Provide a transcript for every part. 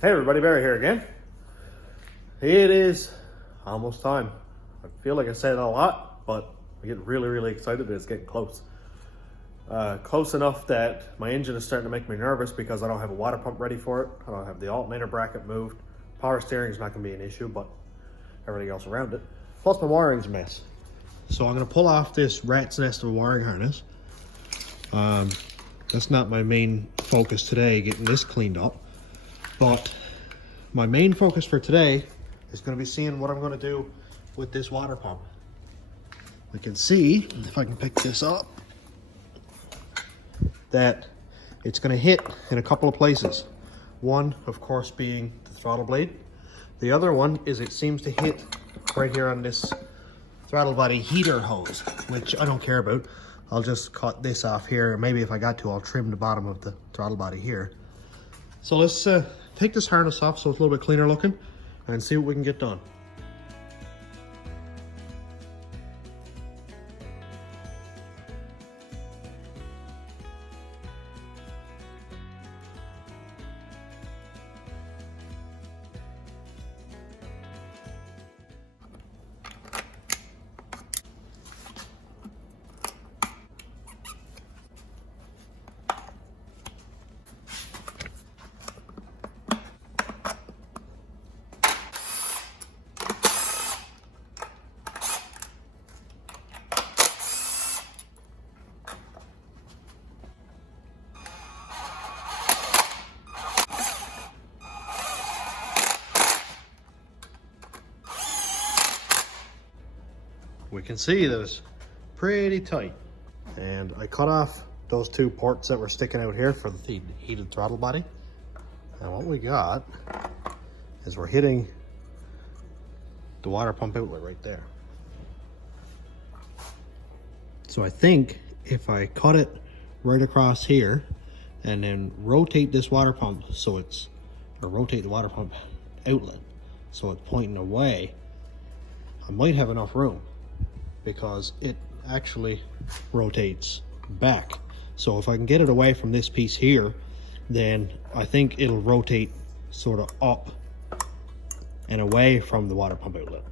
Hey everybody, Barry here again. It is almost time. I feel like I said it a lot, but I get really excited that it's getting close. Close enough that my engine is starting to make me nervous because I don't have a water pump ready for it. I don't have the alternator bracket moved. Power steering is not going to be an issue, but everything else around it. Plus my wiring's a mess. So I'm going to pull off this rat's nest of a wiring harness. That's not my main focus today, getting this cleaned up. But my main focus for today is going to be seeing what I'm going to do with this water pump. We can see, if I can pick this up, that it's going to hit in a couple of places. One, of course, being the throttle blade. The other one is it seems to hit right here on this throttle body heater hose, which I don't care about. I'll just cut this off here. Maybe if I got to, I'll trim the bottom of the throttle body here. So let's take this harness off so it's a little bit cleaner looking and see what we can get done. We can see that it's pretty tight. And I cut off those two ports that were sticking out here for the heated throttle body. And what we got is we're hitting the water pump outlet right there. So I think if I cut it right across here and then rotate this water pump so it's, or rotate the water pump outlet so it's pointing away, I might have enough room, because it actually rotates back. So if I can get it away from this piece here, then I think it'll rotate sort of up and away from the water pump outlet.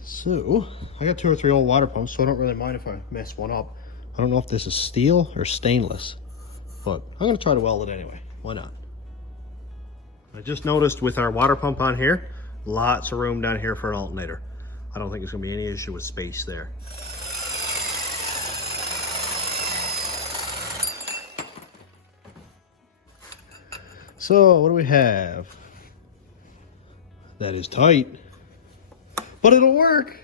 So I got 2 or 3 old water pumps, so I don't really mind if I mess one up. I don't know if this is steel or stainless, but I'm gonna try to weld it anyway. Why not? I just noticed with our water pump on here, lots of room down here for an alternator. I don't think there's gonna be any issue with space there. So what do we have? That is tight, but it'll work.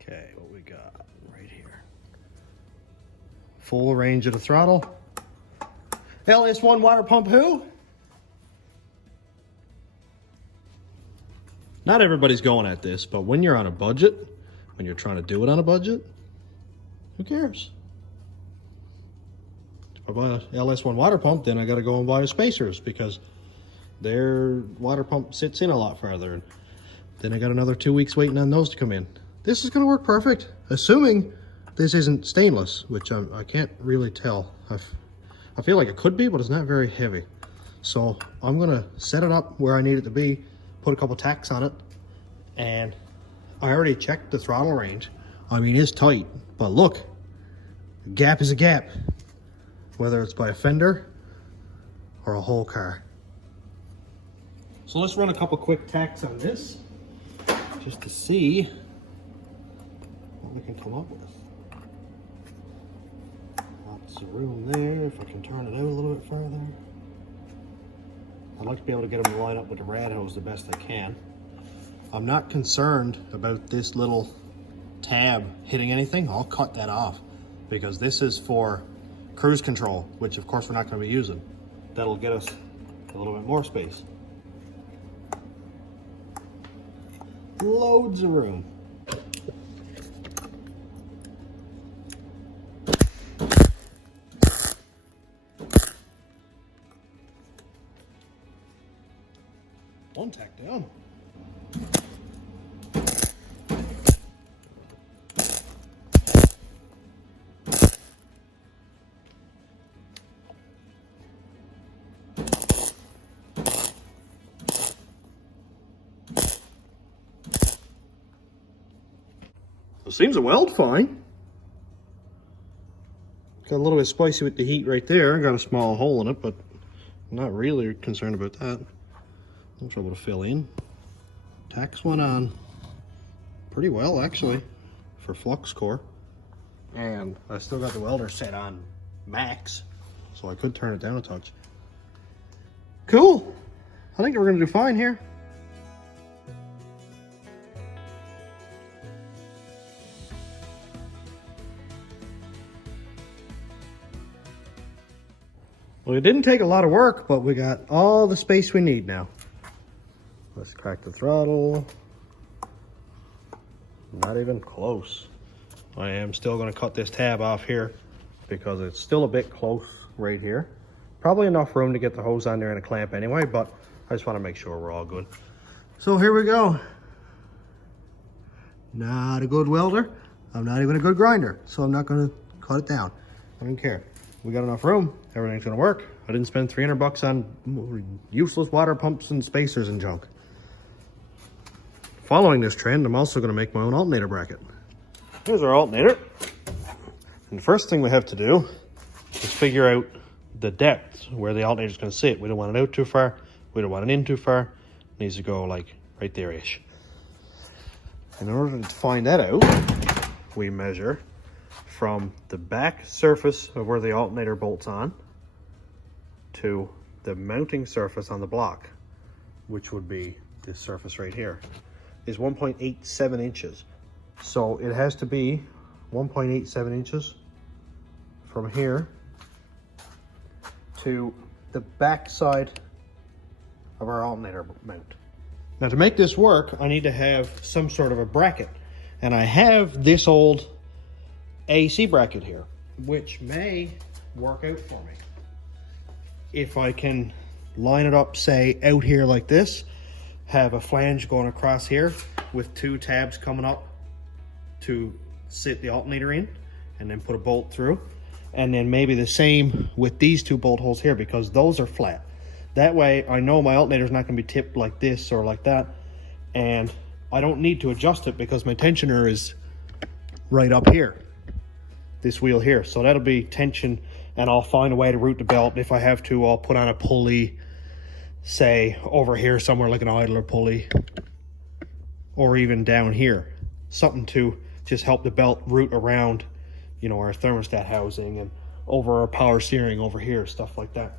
Okay, what we got right here. Full range of the throttle. LS1 water pump who? Not everybody's going at this, but when you're on a budget, when you're trying to do it on a budget, who cares? If I buy an LS1 water pump, then I gotta go and buy a spacers because their water pump sits in a lot farther. And then I got another 2 weeks waiting on those to come in. This is gonna work perfect, assuming this isn't stainless, which I can't really tell. I feel like it could be, but it's not very heavy. So I'm gonna set it up where I need it to be, put a couple tacks on it, and I already checked the throttle range. I mean, it's tight, but look, a gap is a gap, whether it's by a fender or a whole car. So let's run a couple quick tacks on this, just to see what we can come up with. Lots of room there, if I can turn it out a little bit further. I'd like to be able to get them to line up with the rad hose the best I can. I'm not concerned about this little tab hitting anything. I'll cut that off because this is for cruise control, which of course we're not going to be using. That'll get us a little bit more space. Loads of room. One tack down. It seems to weld fine. Got a little bit spicy with the heat right there. Got a small hole in it, but I'm not really concerned about that. No trouble to fill in. Tacks one on pretty well, actually, for flux core. And I still got the welder set on max, so I could turn it down a touch. Cool. I think we're gonna do fine here. Well, it didn't take a lot of work, but we got all the space we need now. Let's crack the throttle. Not even close. I am still going to cut this tab off here because it's still a bit close right here. Probably enough room to get the hose on there and a clamp anyway, but I just want to make sure we're all good. So here we go. Not a good welder. I'm not even a good grinder, so I'm not going to cut it down. I don't care. We got enough room. Everything's going to work. I didn't spend 300 bucks on useless water pumps and spacers and junk. Following this trend, I'm also going to make my own alternator bracket. Here's our alternator. And the first thing we have to do is figure out the depth where the alternator is going to sit. We don't want it out too far. We don't want it in too far. It needs to go like right there-ish. In order to find that out, we measure from the back surface of where the alternator bolts on to the mounting surface on the block, which would be this surface right here, is 1.87 inches. So it has to be 1.87 inches from here to the back side of our alternator mount. Now to make this work, I need to have some sort of a bracket. And I have this old AC bracket here, which may work out for me. If I can line it up, say, out here like this, have a flange going across here with two tabs coming up to sit the alternator in, and then put a bolt through. And then maybe the same with these two bolt holes here, because those are flat. That way I know my alternator is not going to be tipped like this or like that, and I don't need to adjust it because my tensioner is right up here, this wheel here. So that'll be tension, and I'll find a way to route the belt. If I have to, I'll put on a pulley, say over here somewhere, like an idler pulley, or even down here, something to just help the belt route around, you know, our thermostat housing and over our power steering over here, stuff like that.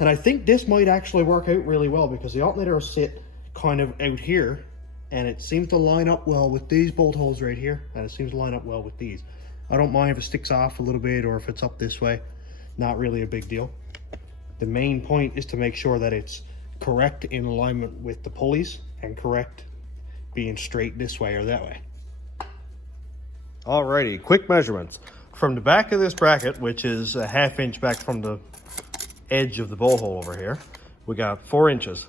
And I think this might actually work out really well because the alternator will sit kind of out here, and it seems to line up well with these bolt holes right here, and it seems to line up well with these. I don't mind if it sticks off a little bit or if it's up this way. Not really a big deal. The main point is to make sure that it's correct in alignment with the pulleys and correct being straight this way or that way. Alrighty, quick measurements. From the back of this bracket, which is a 1/2 inch back from the edge of the bowl hole over here, we got 4 inches.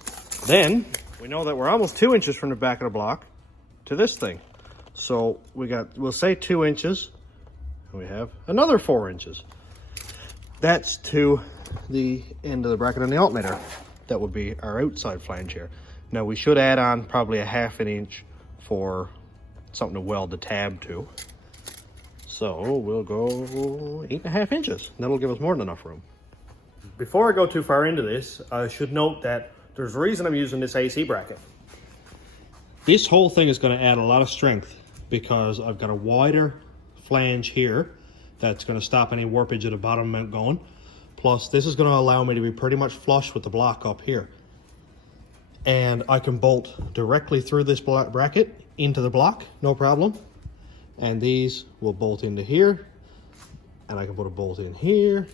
Then we know that we're almost 2 inches from the back of the block to this thing. So we'll say 2 inches, and we have another 4 inches. That's to the end of the bracket on the alternator. That would be our outside flange here. Now we should add on probably a 1/2 inch for something to weld the tab to. So we'll go 8.5 inches. That'll give us more than enough room. Before I go too far into this, I should note that there's a reason I'm using this AC bracket. This whole thing is going to add a lot of strength because I've got a wider flange here that's going to stop any warpage at the bottom mount going. Plus, this is going to allow me to be pretty much flush with the block up here. And I can bolt directly through this bracket into the block, no problem. And these will bolt into here, and I can put a bolt in here.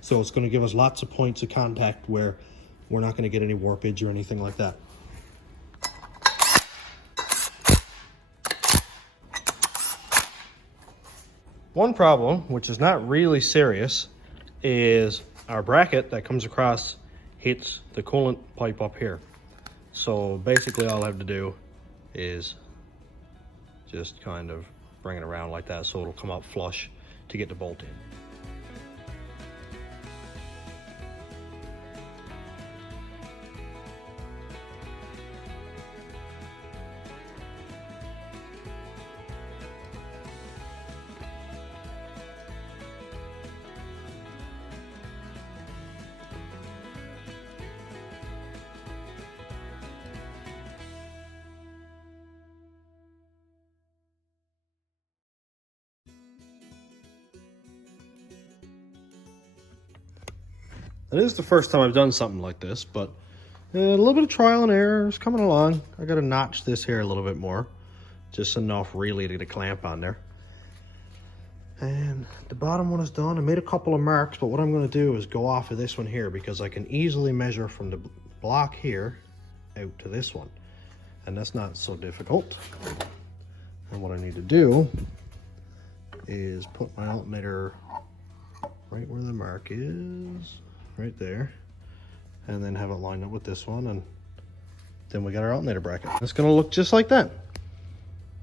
So it's going to give us lots of points of contact where we're not going to get any warpage or anything like that. One problem, which is not really serious, is our bracket that comes across hits the coolant pipe up here. So basically all I have to do is just kind of bring it around like that so it'll come up flush to get the bolt in. It is the first time I've done something like this, but a little bit of trial and error is coming along. I got to notch this here a little bit more, just enough really to get a clamp on there. And the bottom one is done. I made a couple of marks, but what I'm going to do is go off of this one here because I can easily measure from the block here out to this one. And that's not so difficult. And what I need to do is put my alternator right where the mark is, right there, and then have it lined up with this one, and then we got our alternator bracket. It's going to look just like that.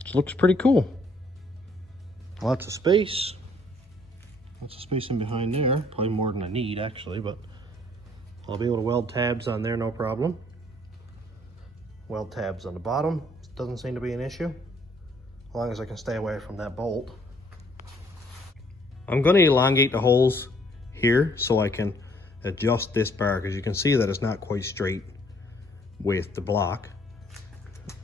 It looks pretty cool. Lots of space in behind there, probably more than I need actually, but I'll be able to weld tabs on there, no problem. Weld tabs on the bottom, doesn't seem to be an issue, as long as I can stay away from that bolt. I'm going to elongate the holes here so I can adjust this bar, because you can see that it's not quite straight with the block.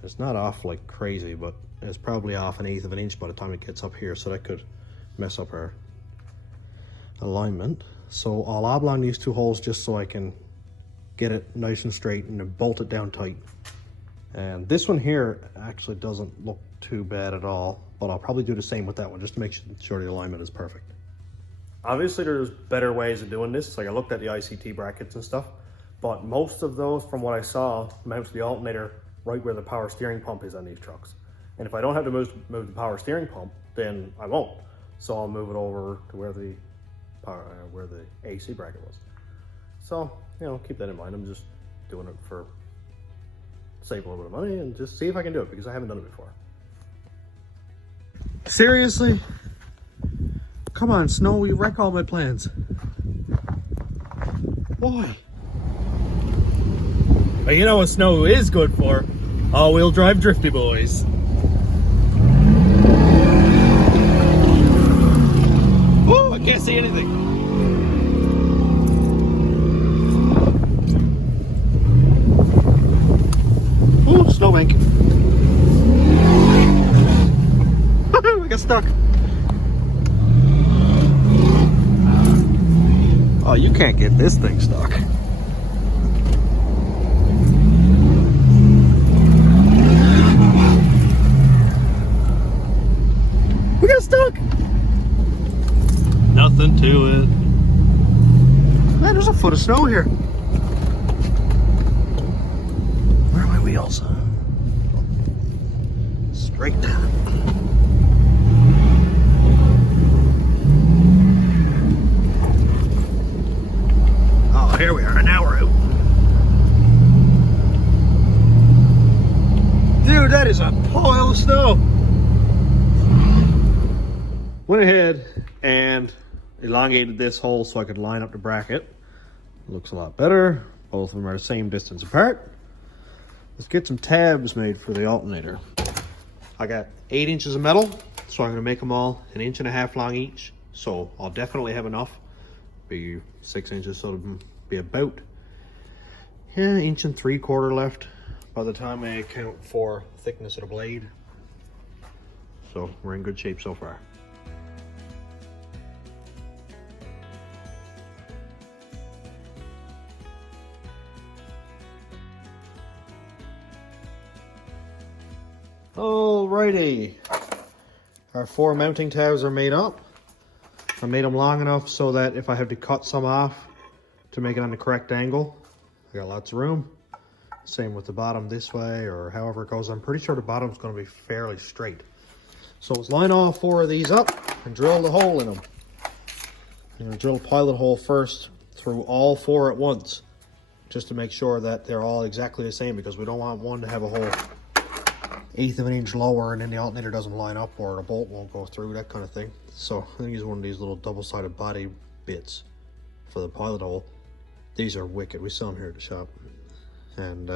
It's not off like crazy, but it's probably off 1/8 of an inch by the time it gets up here, so that could mess up our alignment. So I'll oblong these two holes just so I can get it nice and straight and then bolt it down tight. And this one here actually doesn't look too bad at all, but I'll probably do the same with that one just to make sure the alignment is perfect. Obviously there's better ways of doing this. Like I looked at the ICT brackets and stuff, but most of those from what I saw mount the alternator right where the power steering pump is on these trucks. And if I don't have to move the power steering pump, then I won't. So I'll move it over to where the AC bracket was. So, you know, keep that in mind. I'm just doing it for save a little bit of money and just see if I can do it because I haven't done it before. Seriously? Come on, Snow, you wreck all my plans. Why? But you know what Snow is good for? All-wheel drive drifty boys. Oh, I can't see anything. Ooh, snowbank. I got stuck. Oh, you can't get this thing stuck. We got stuck. Nothing to it. Man, there's a foot of snow here. Where are my wheels? Straight down. Oh, here we are. Now we're out. Dude, that is a pile of snow. Went ahead and elongated this hole so I could line up the bracket. Looks a lot better. Both of them are the same distance apart. Let's get some tabs made for the alternator. I got 8 inches of metal, so I'm going to make them all 1.5 inches long each. So I'll definitely have enough. Be 6 inches, so it'll be about 1 3/4 inches left by the time I account for thickness of the blade. So we're in good shape so far. Alrighty, our 4 mounting tabs are made up. I made them long enough so that if I have to cut some off to make it on the correct angle, I got lots of room. Same with the bottom this way or however it goes. I'm pretty sure the bottom's going to be fairly straight. So let's line all 4 of these up and drill the hole in them. I'm going to drill a pilot hole first through all 4 at once, just to make sure that they're all exactly the same, because we don't want one to have a hole 1/8 of an inch lower and then the alternator doesn't line up or the bolt won't go through, that kind of thing. So I'm going to use one of these little double-sided body bits for the pilot hole. These are wicked. We sell them here at the shop. And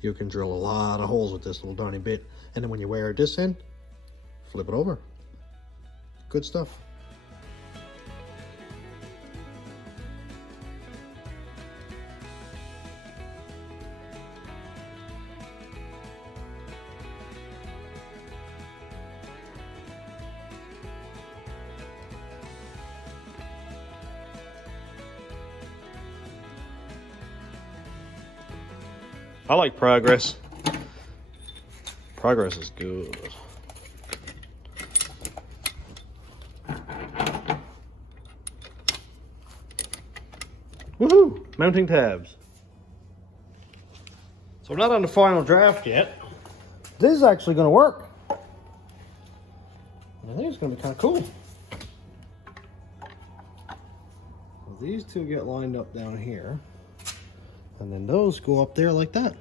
you can drill a lot of holes with this little tiny bit. And then when you wear this in, flip it over. Good stuff. I like progress. Progress is good. Woohoo! Mounting tabs. So I'm not on the final draft yet. This is actually going to work. I think it's going to be kind of cool. These two get lined up down here, and then those go up there like that.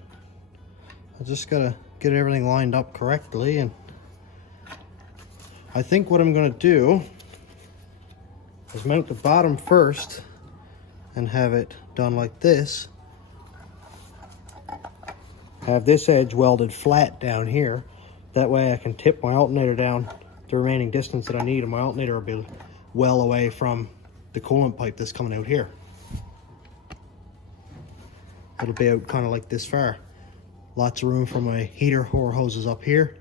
I just gotta get everything lined up correctly, and I think what I'm gonna do is mount the bottom first and have it done like this. Have this edge welded flat down here. That way I can tip my alternator down the remaining distance that I need, and my alternator will be well away from the coolant pipe that's coming out here. It'll be out kind of like this far. Lots of room for my heater or hoses up here,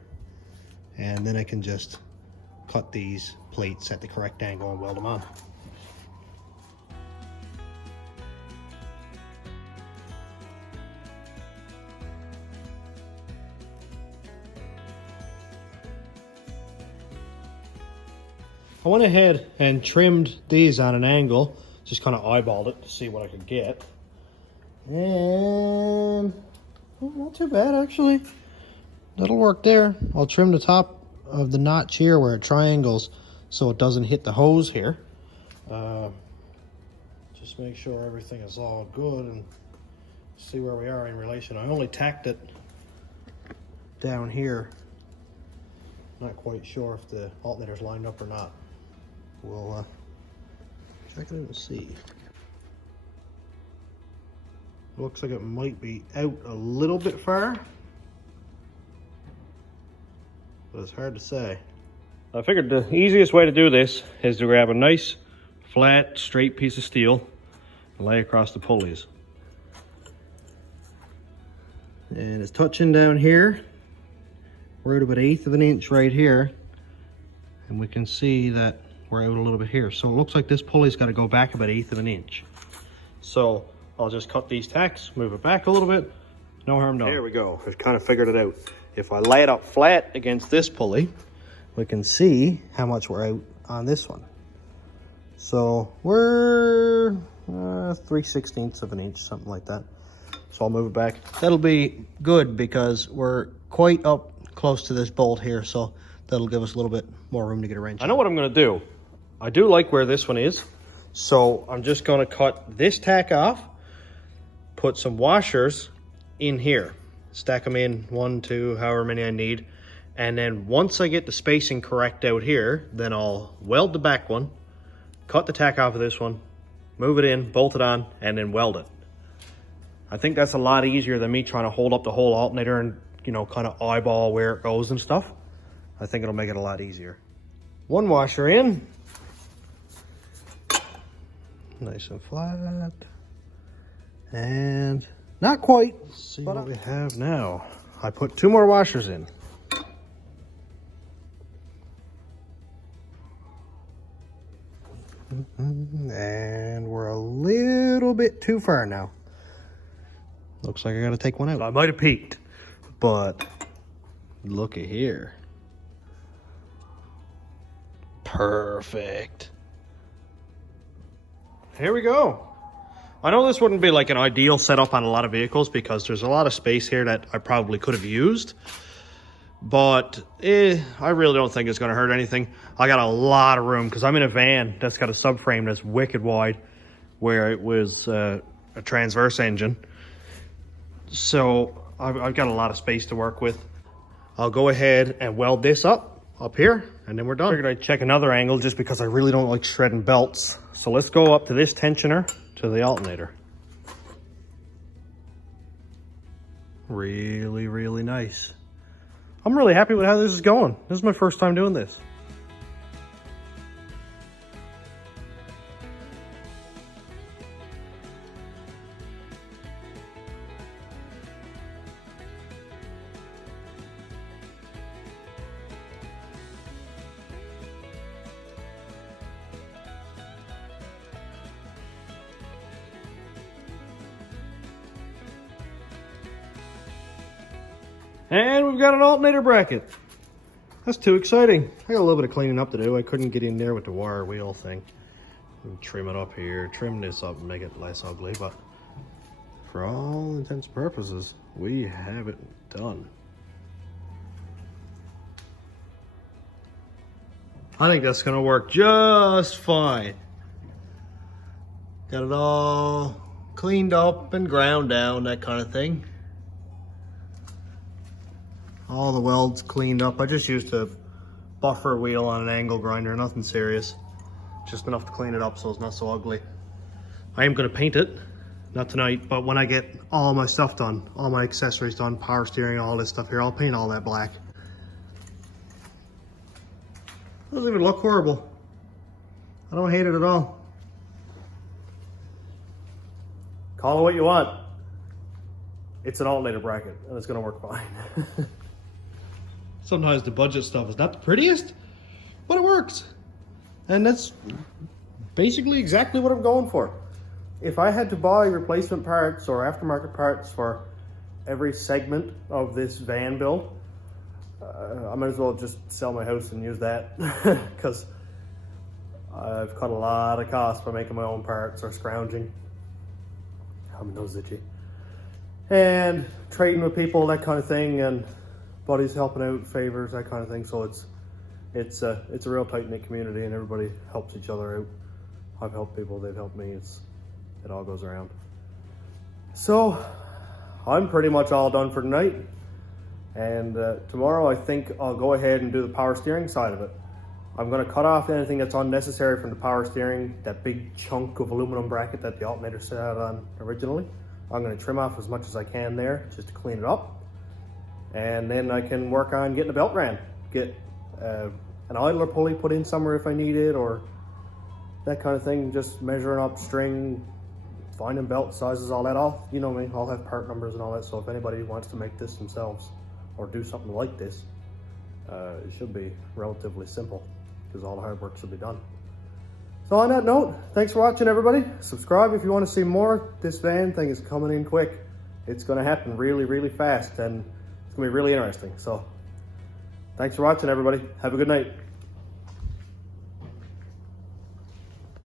and then I can just cut these plates at the correct angle and weld them on. I went ahead and trimmed these on an angle, just kind of eyeballed it to see what I could get. And not too bad actually. That'll work there. I'll trim the top of the notch here where it triangles so it doesn't hit the hose here. Just make sure everything is all good and see where we are in relation. I only tacked it down here. Not quite sure if the alternator's lined up or not. We'll check it out and see. Looks like it might be out a little bit far, but it's hard to say. I figured the easiest way to do this is to grab a nice, flat, straight piece of steel and lay across the pulleys. And it's touching down here. We're at about 1/8 of an inch right here, and we can see that we're out a little bit here. So it looks like this pulley's got to go back about 1/8 of an inch. So I'll just cut these tacks, move it back a little bit, no harm done. There we go, I've kind of figured it out. If I lay it up flat against this pulley, we can see how much we're out on this one. So we're 3/16 of an inch, something like that. So I'll move it back. That'll be good because we're quite up close to this bolt here, so that'll give us a little bit more room to get a wrench. I know what I'm gonna do. I do like where this one is, so I'm just gonna cut this tack off, put some washers in here, stack them in 1, 2, however many I need, and then once I get the spacing correct out here, then I'll weld the back one, cut the tack off of this one, move it in, bolt it on, and then weld it. I think that's a lot easier than me trying to hold up the whole alternator and, you know, kind of eyeball where it goes and stuff. I think it'll make it a lot easier. One washer in. Nice and flat. And not quite. Let's see what we have now. I put 2 more washers in. And we're a little bit too far now. Looks like I gotta take one out. I might have peeked, but look at here. Perfect. Here we go. I know this wouldn't be like an ideal setup on a lot of vehicles because there's a lot of space here that I probably could have used, but I really don't think it's going to hurt anything. I got a lot of room because I'm in a van that's got a subframe that's wicked wide where it was a transverse engine. So I've got a lot of space to work with. I'll go ahead and weld this up here, and then we're done. I figured I'd check another angle just because I really don't like shredding belts. So let's go up to this tensioner to the alternator. Really, really nice. I'm really happy with how this is going. This is my first time doing this. And we've got an alternator bracket. That's too exciting. I got a little bit of cleaning up to do. I couldn't get in there with the wire wheel thing. Trim it up here, trim this up and make it less ugly, but for all intents and purposes, we have it done. I think that's gonna work just fine. Got it all cleaned up and ground down, that kind of thing. All the welds cleaned up. I just used a buffer wheel on an angle grinder, nothing serious. Just enough to clean it up so it's not so ugly. I am gonna paint it, not tonight, but when I get all my stuff done, all my accessories done, power steering, all this stuff here, I'll paint all that black. Doesn't even look horrible. I don't hate it at all. Call it what you want. It's an alternator bracket and it's gonna work fine. Sometimes the budget stuff is not the prettiest, but it works. And that's basically exactly what I'm going for. If I had to buy replacement parts or aftermarket parts for every segment of this van build, I might as well just sell my house and use that because I've cut a lot of costs by making my own parts or scrounging. I'm nose itchy. And trading with people, that kind of thing, and buddies helping out, favors, that kind of thing. So it's a real tight-knit community and everybody helps each other out. I've helped people, they've helped me. It all goes around. So I'm pretty much all done for tonight. And tomorrow I think I'll go ahead and do the power steering side of it. I'm gonna cut off anything that's unnecessary from the power steering, that big chunk of aluminum bracket that the alternator set out on originally. I'm gonna trim off as much as I can there just to clean it up. And then I can work on getting a belt ran. Get an idler pulley put in somewhere if I need it, or that kind of thing. Just measuring up string, finding belt sizes, all that. You know me, I'll have part numbers and all that. So if anybody wants to make this themselves or do something like this, it should be relatively simple because all the hard work should be done. So on that note, thanks for watching, everybody. Subscribe if you want to see more. This van thing is coming in quick. It's going to happen really, really fast, and it's going to be really interesting. So thanks for watching, everybody. Have a good night.